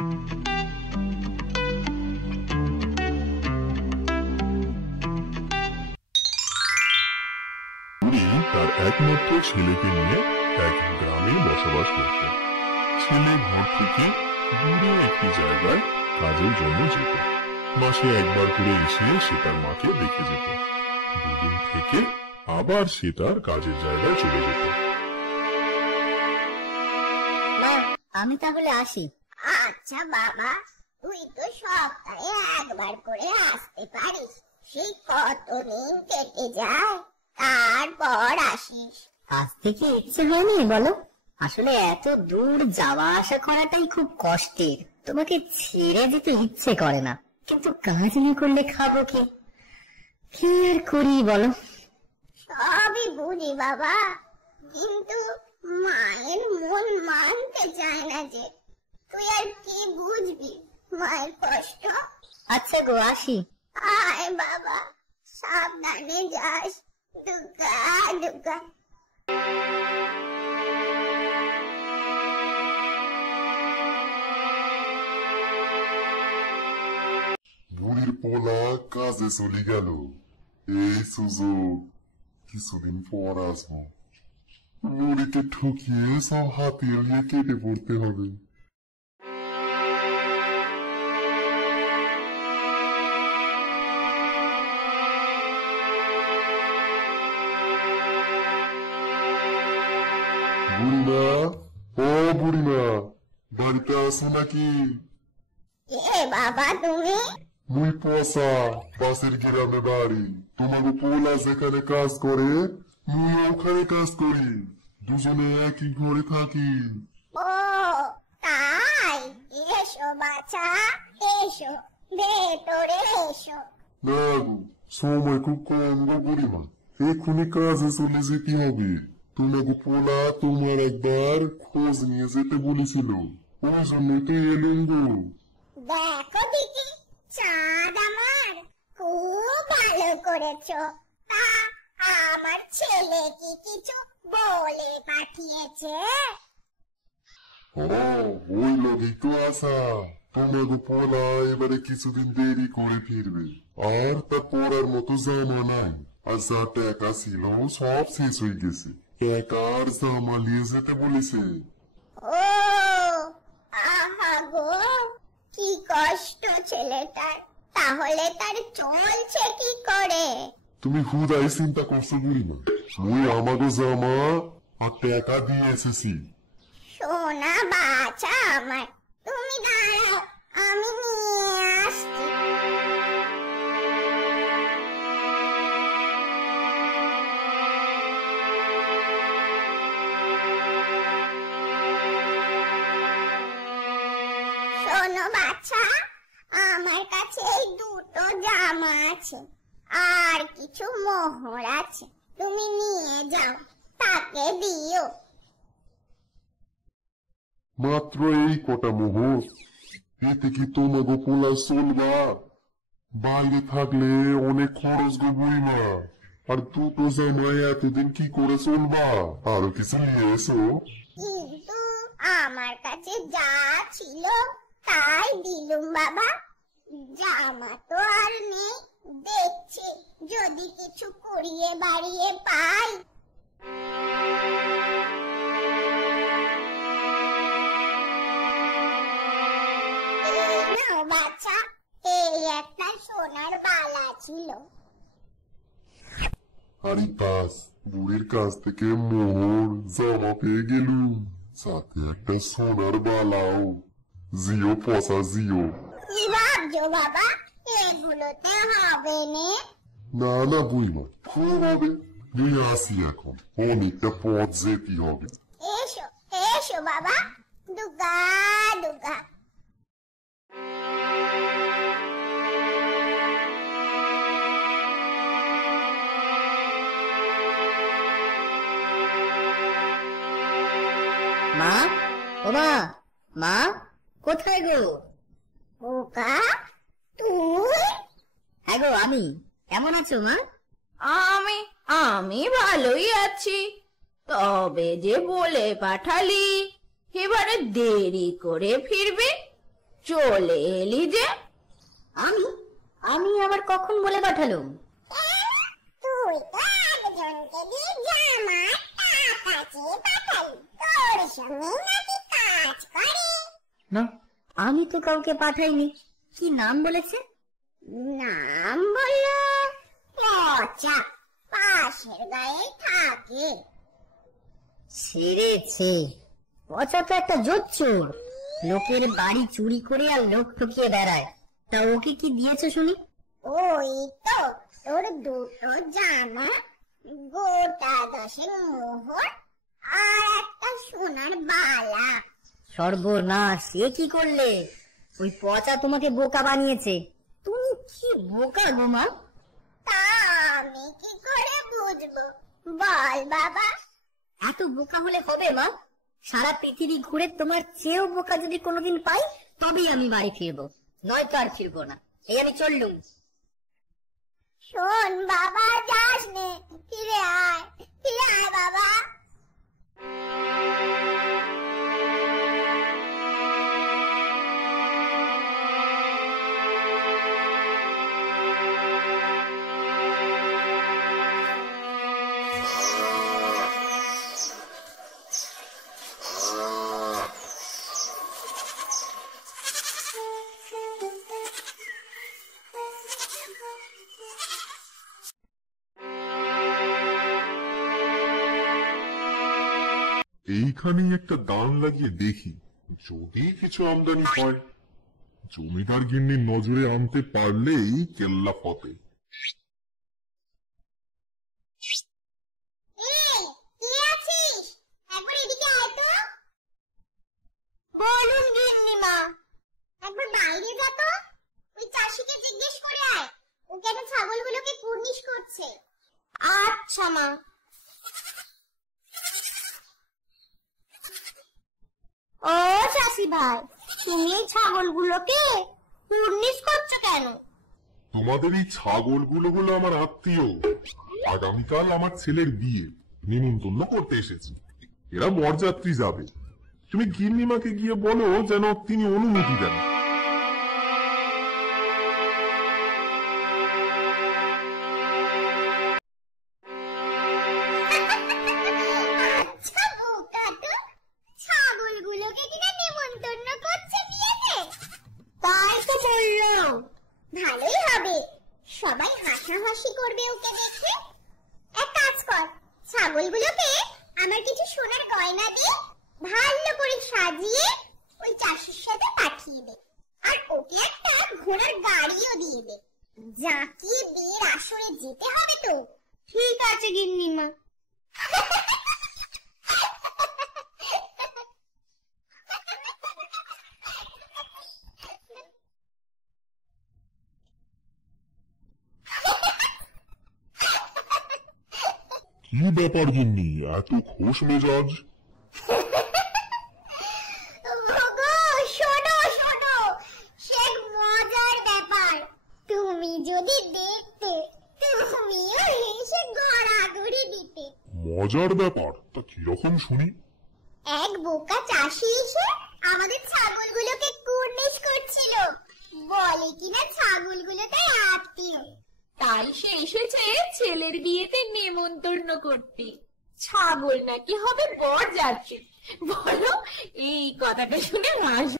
বুড়ি তার একমাত্র ছেলেকে নিয়ে এক গ্রামে বসবাস করত। ছেলে ঘর থেকে দূরে একটি জায়গায় কাজের জন্য যেত। মাসে একবার করে এসে সে তার মাকে দেখে যেত। দুদিন থেকে আবার সে তার কাজের জায়গায় চলে যেত। মা, আমি তাহলে আসি। আচ্ছা বাবা, তুই তো সপ্তাহে একবার করে আসতে পারিস। সেই কতদিন কেটে যায়, তারপর আসিস। আজ থেকে ইচ্ছে হয়নি বলো? আসলে এত দূর যাওয়া আসা করাটাই খুব কষ্টের। তোমাকে ছেড়ে যেতে ইচ্ছে করে না, কিন্তু কাজ না করলে খাবো কি? কি আর করি বলো? সবই বুঝি বাবা, কিন্তু মায়ের মন মানতে চায় না যে। তুই আর কি বুঝবি মায়ের কষ্ট। আচ্ছা গো, আসি। আয় বাবা, সাবধানে যাস। দুর্গা দুর্গা। বুড়ির পোলা কাজে চলে গেল। এই সুযোগ, কিছুদিন পর আসবো। বুড়িকে ঠকিয়ে সব হাতিয়ে নিয়ে কেটে পড়তে হবে। বুড়িমা, ও বুড়িমা, বাড়িতে আসো নাকি? কে বাবা তুমি? মুই পচা, পাশের গ্রামে বাড়ি। তোমাকে পোলা যেখানে কাজ করে, মুই ওখানে কাজ করি। দুজনে একই ঘরে থাকি। ও তাই, এসো বাছা, এসো, ভেতরে এসো। না গো, সময় খুব কম গো বুড়িমা। এক্ষুনি কাজে চলে যেতে হবে। তোমাকে পোলা তোমার একবার খোঁজ নিয়ে যেতে বলেছিল, ওই জন্যই তো এলুম গো। দেখো দিদি, চাঁদ আমার খুব ভালো করেছো। তা আমার ছেলে কি কিছু বলে পাঠিয়েছে? ওই লোকই তো আসা। তোমাকে পোলা এবারে কিছুদিন দেরি করে ফিরবে। আর তার পড়ার মতো জামা নাই। আর যা টাকা ছিল সব শেষ হয়ে গেছে। টাকার জামা নিয়ে যেতে বলেছে। ও আহা গো, কি কষ্ট ছেলেটার। তাহলে তার চলছে কি করে? তুমি হুদাই চিন্তা করছো বুড়িমা। মুই আমাকে জামা আর টাকা দিয়ে এসেছি। সোনা বাছা আমার, তুমি দাঁড়াও, আমি নিয়ে আসছি। শোনো বাছা, আমার কাছে এই দুটো জামা আছে, আর কিছু মোহর আছে। তুমি নিয়ে যাও, তাকে দিও। মাত্র এই কটা মোহর, এতে কি তোমাকে পোলা চলবা? বাইরে থাকলে অনেক খরচ গো বুড়িমা। আর দুটো জামায় এতদিন কি করে চলবা? আরো কিছু নিয়ে এসো। কিন্তু আমার কাছে যা ছিল তাই দিলুম বাবা। জামা তো আর নেই, দেখছি যদি কিছু কুড়িয়ে বাড়িয়ে পাই। এই নাও বাচ্চা, এই একটা সোনার বালা ছিল। আরে বাস, বুড়ির কাছ থেকে মোহর জামা পেয়ে গেলুম, সাথে একটা সোনার বালাও। জিও পচা জিও। কি ভাবছো বাবা, এগুলোতে হবে নে? না না বুড়িমা, খুব হবে। নিয়ে আসি এখন, অনেকটা পথ যেতে হবে। এসো এসো বাবা, দুগা দুগা। মা, ও মা, মা কোথায় গো? ওকা তুই? হ্যাঁ গো, আমি। কেমন আছো মা? আমি আমি ভালোই আছি। তবে যে বলে পাঠালি এবারে দেরি করে ফিরবি, চলে এলি যে? আমি আমি আবার কখন বলে পাঠালুম? তুই তো একজনকে দিয়ে জামার টাকা চেয়ে পাঠালি, তোর সঙ্গে নাকি কাজ করে? না, আমি তো কাউকে পাঠাইনি। কি নাম বলেছে? নাম বললো পচা, পাশের গায়ে থাকে। ছেড়েছে। পচা তো একটা জোচ্চোর, লোকের বাড়ি চুরি করে আর লোক ঠকিয়ে বেড়ায়। তা ওকে কি দিয়েছে শুনি? ওই তো তোর দুটো জামা, গোটা 10 মোহর আর একটা সোনার বালা। সর্বনাশ, সে কি করলে? ওই পচা তোমাকে বোকা বানিয়েছে। তুমি কি বোকা গো মা! তা আমি কি করে বুঝবো বল বাবা? এত বোকা হলে হবে মা? সারা পৃথিবী ঘুরে তোমার চেয়েও বোকা যদি কোনোদিন পাই, তবেই আমি বাড়ি ফিরবো, নয়তো আর ফিরবো না। এই আমি চললুম। শোন বাবা, যাস নে, ফিরে আয়, ফিরে আয় বাবা। এইখানেই একটা দান লাগিয়ে দেখি, যদি কিছু আমদানি হয়। জমিদার গিন্নির নজরে আনতে পারলেই কেল্লা ফতে। এই, কে আছিস? একবার এদিকে আয় তো। বলুন গিন্নিমা। একবার বাইরে যা তো, ওই চাষিকে জিজ্ঞেস করে আয় ও কেন ছাগলগুলোকে কুর্নিশ করছে। আচ্ছা মা। ও চাষি ভাই, তুমি এই ছাগলগুলোকে কুর্নিশ করছো কেন? তোমাদের এই ছাগলগুলো হলো আমার আত্মীয়। আগামীকাল আমার ছেলের বিয়ে, নিমন্ত্রণ করতে এসেছি। এরা বরযাত্রী যাবে। তুমি গিন্নিমাকে গিয়ে বলো যেন তিনি অনুমতি দেন। আচ্ছা বোকা তো, ছাগলগুলোকে কিনা নিমন্ত্রণ করছে বিয়েতে? তাই তো বললো। ভালোই হবে, সবাই হাসাহাসি করবে ওকে দেখে। এক কাজ কর, ছাগলগুলোকে আমার কিছু সোনার গয়না দিয়ে ভালো করে সাজিয়ে ওই চাষির সাথে পাঠিয়ে দে। আর ওকে একটা ঘোড়ার গাড়িও দিয়ে দে। জাঁকিয়ে বিয়ের আসরে যেতে হবে তো। ঠিক আছে গিন্নিমা। কি ব্যাপার গিন্নি, এত খোশ মেজাজ? ওগো, শোনো শোনো, সে মজার ব্যাপার। তুমি যদি দেখতে, তুমিও হেসে গড়াগড়ি দিতে। মজার ব্যাপার? তা কিরকম শুনি? এক বোকা চাষি এসে আমাদের ছাগলগুলোকে কুর্নিশ করছিল। বলে কিনা ছাগলগুলো তাই আত্মীয়। তাই সে এসেছে ছেলের বিয়েতে নেমন্তন্ন করতে। ছাগল নাকি হবে বরযাত্রী। বলো, এই কথাটা শুনে হাসি